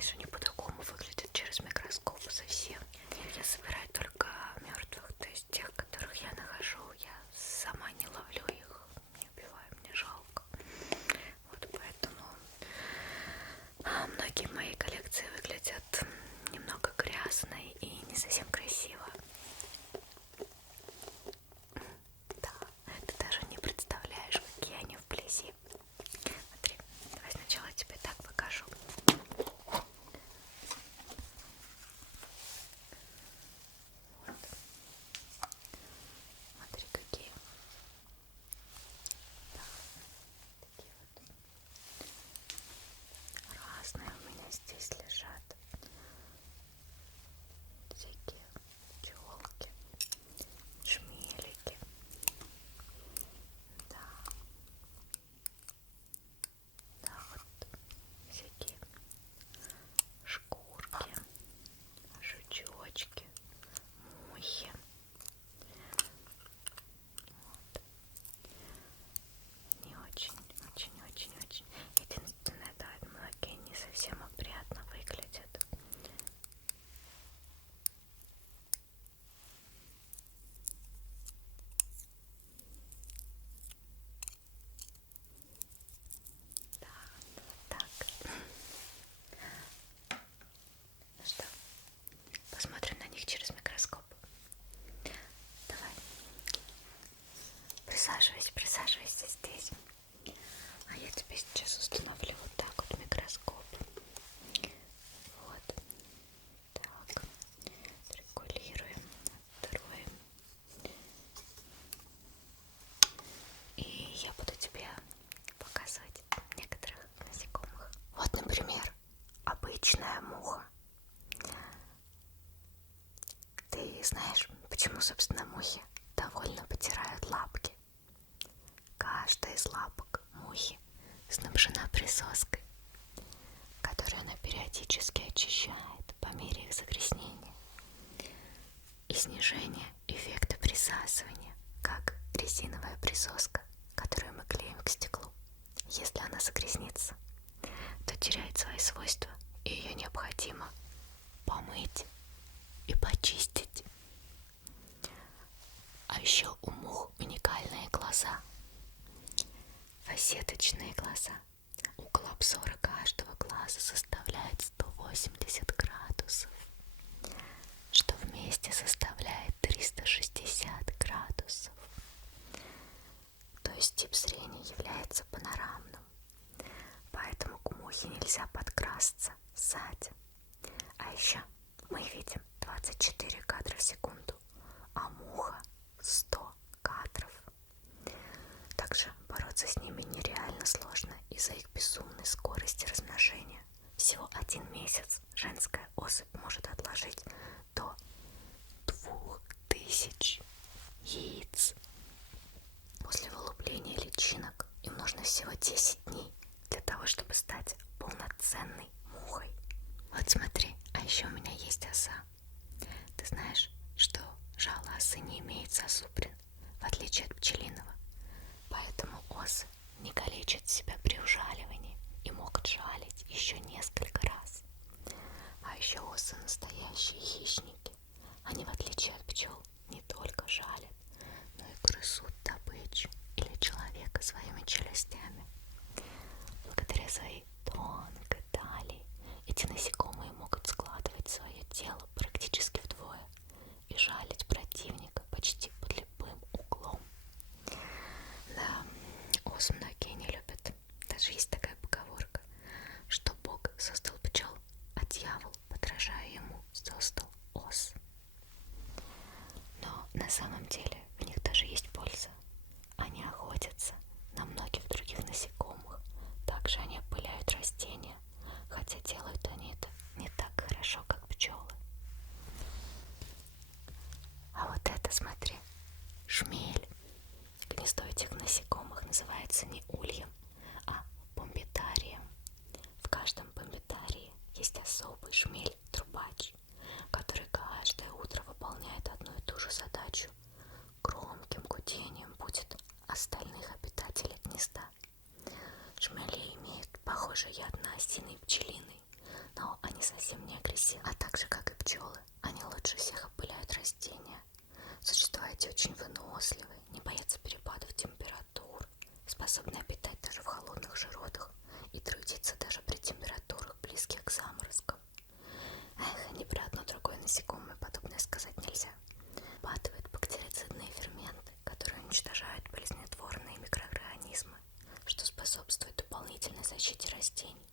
знаешь, они по-другому выглядят через микроскоп совсем. Я собираю только мертвых, то есть тех, которых я нахожу, я сама не ловлю их, не убиваю, мне жалко. Вот поэтому многие мои коллекции выглядят немного грязно и не совсем красиво. Да, ты даже не представляешь, какие они вблизи. Смотри, давай сначала тебе так покажу. Вот. Смотри, какие. Да, такие вот разные у меня здесь лежат. Всякие пчелки, шмелики. Да. Да, вот всякие шкурки, жучочки, мухи. Вот. Они очень. Единственное, да, многие не совсем опрятно выглядят. Да, вот так. Ну что, посмотрим на них через микроскоп. Давай. Присаживайся здесь. А я тебе сейчас установлю вот так вот микроскоп. Вот. Так. Регулируем, настроим. И я буду тебе показывать некоторых насекомых. Вот, например, обычная муха. Ты знаешь, почему, собственно, мухи довольно потирают лапки? Каждая из лапок мухи снабжена присоской, которую она периодически очищает по мере их загрязнения и снижения эффекта присасывания, как резиновая присоска, которую мы клеим к стеклу. Если она загрязнится, то теряет свои свойства, и ее необходимо помыть и почистить. А еще у мух уникальные глаза. Фасеточные глаза. Угол обзора каждого глаза составляет 180 градусов, что вместе составляет 360 градусов. То есть тип зрения является панорамным. Поэтому к мухе нельзя подкрасться сзади. А еще мы видим 24 кадра в секунду, а муха 100 кадров. Также бороться с ними нереально сложно из-за их безумной скорости размножения. Всего 1 месяц женская особь может отложить до 2000 яиц. После вылупления личинок им нужно всего 10 дней для того, чтобы стать полноценной мухой. Вот смотри, а еще у меня есть оса. Ты знаешь, что жало осы не имеет зазубрин, в отличие от пчелиного. Поэтому осы не калечат себя при ужаливании и могут жалить еще несколько раз. А еще осы настоящие хищники. Они, в отличие от пчел, не только жалят, но и грызут добычу или человека своими челюстями. Благодаря своей тонкой талии эти насекомые могут складывать свое тело практически вдвое и жалить противника почти под любым углом. Да, ос многие не любят. Даже есть такая поговорка, что Бог создал пчел, а дьявол, подражая ему, создал ос. Но на самом деле в них даже есть польза. Они охотятся на многих других насекомых. Также они опыляют растения, хотя делают они это не так хорошо, как пчелы. А вот это, смотри, шмель. Гнездо этих насекомых называется не ульем, а помбитарием. В каждом помбитарии есть особый шмель-трубач, который каждое утро выполняет одну и ту же задачу. Громким гудением будет остальных обитателей гнезда. Шмели имеют похожий яд на осиный и пчелиный, но они они совсем не агрессивны. А так же, как и пчелы, они лучше всех опыляют растения. Существа эти очень выносливые, не боятся перепадов температур, способны обитать даже в холодных широтах и трудиться даже при температурах, близких к заморозкам. Эх, ни про одно другое насекомое подобное сказать нельзя. Вырабатывают бактерицидные ферменты, которые уничтожают болезнетворные микроорганизмы, что способствует дополнительной защите растений.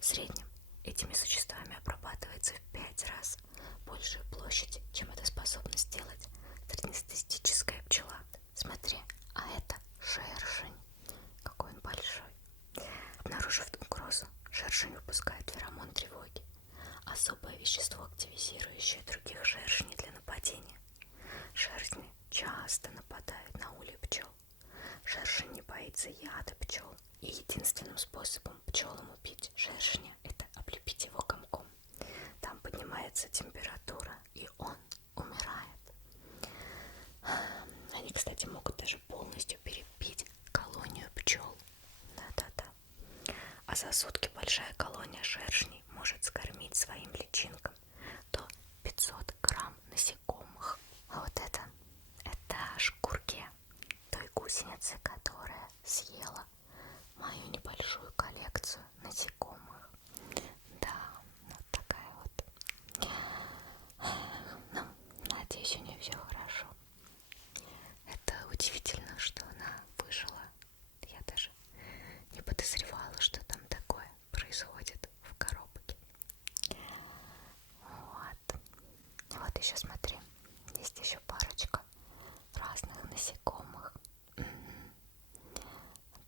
В среднем этими существами обрабатывается в 5 раз большую площадь, чем это способна сделать среднестатистическая пчела. Смотри, а это шершень. Какой он большой. Обнаружив угрозу, шершень выпускает феромон тревоги, особое вещество, активизирующее других шершней для нападения. Шершни часто нападают на ульи пчел. Шершень не боится яда пчел, и единственным способом пчелам убить шершня – это облепить его комком. Там поднимается температура, и он умирает. Они, кстати, могут даже полностью перебить колонию пчел. Да-да-да. А за сутки большая колония шершней может скормить своим личинкам до 500 грамм насекомых. А вот это шкурки той гусеницы, которая съела мою небольшую коллекцию насекомых. Да, вот такая вот. Ну, надеюсь, у нее все хорошо. Это удивительно, что она выжила. Я даже не подозревала, что там такое происходит в коробке. Вот. Вот еще смотри. Есть еще парочка разных насекомых.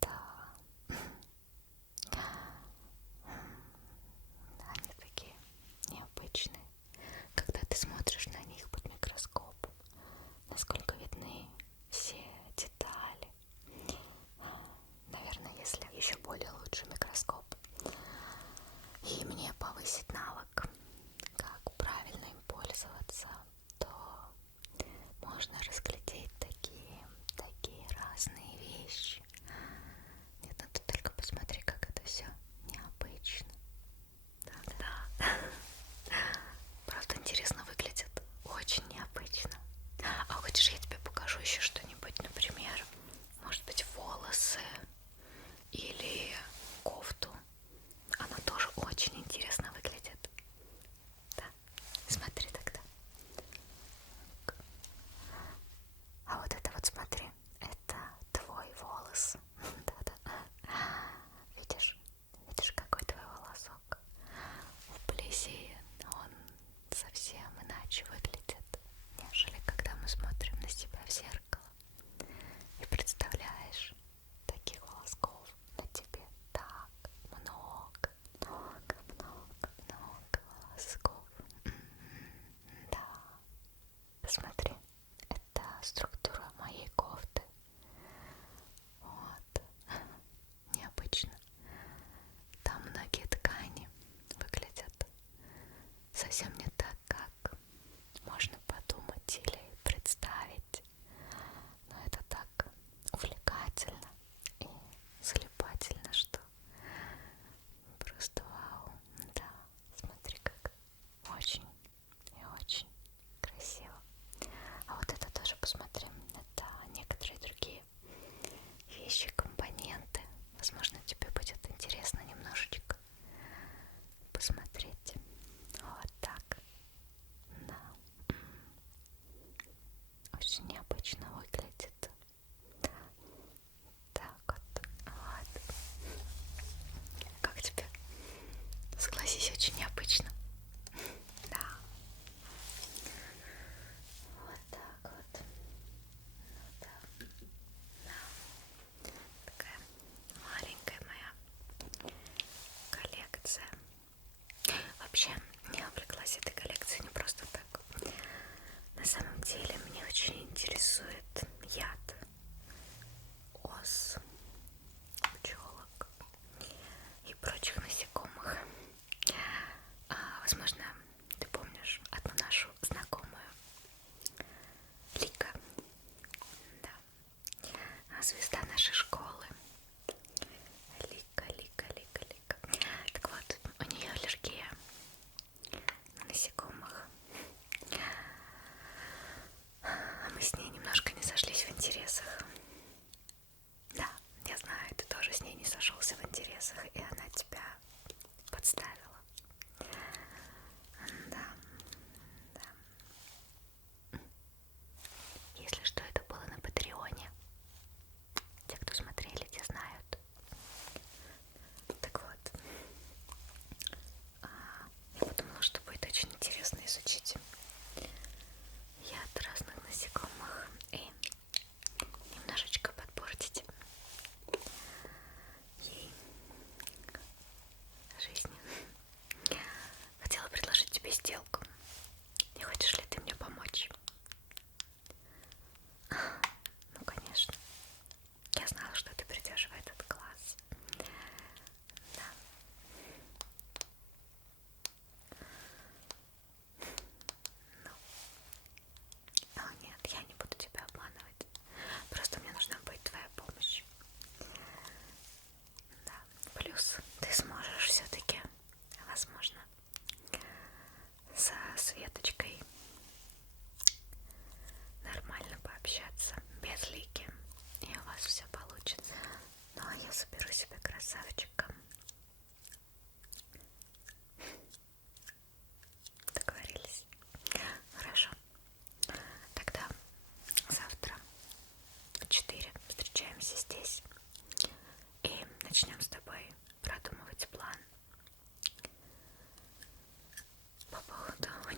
Да. Они такие необычные. Когда ты смотришь на них под микроскопом, насколько видны все детали. Наверное, если еще более лучший микроскоп и мне повысить навык, как правильно им пользоваться, то можно разглядеть такие разные вещи. Нет, ну ты только посмотри, как это все необычно. Да. Правда, интересно выглядит. Очень необычно. А хочешь, я тебе покажу еще что-нибудь, например, может быть, волосы или кофту. Она тоже очень интересно выглядит. Да, смотри тогда. А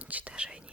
уничтожения.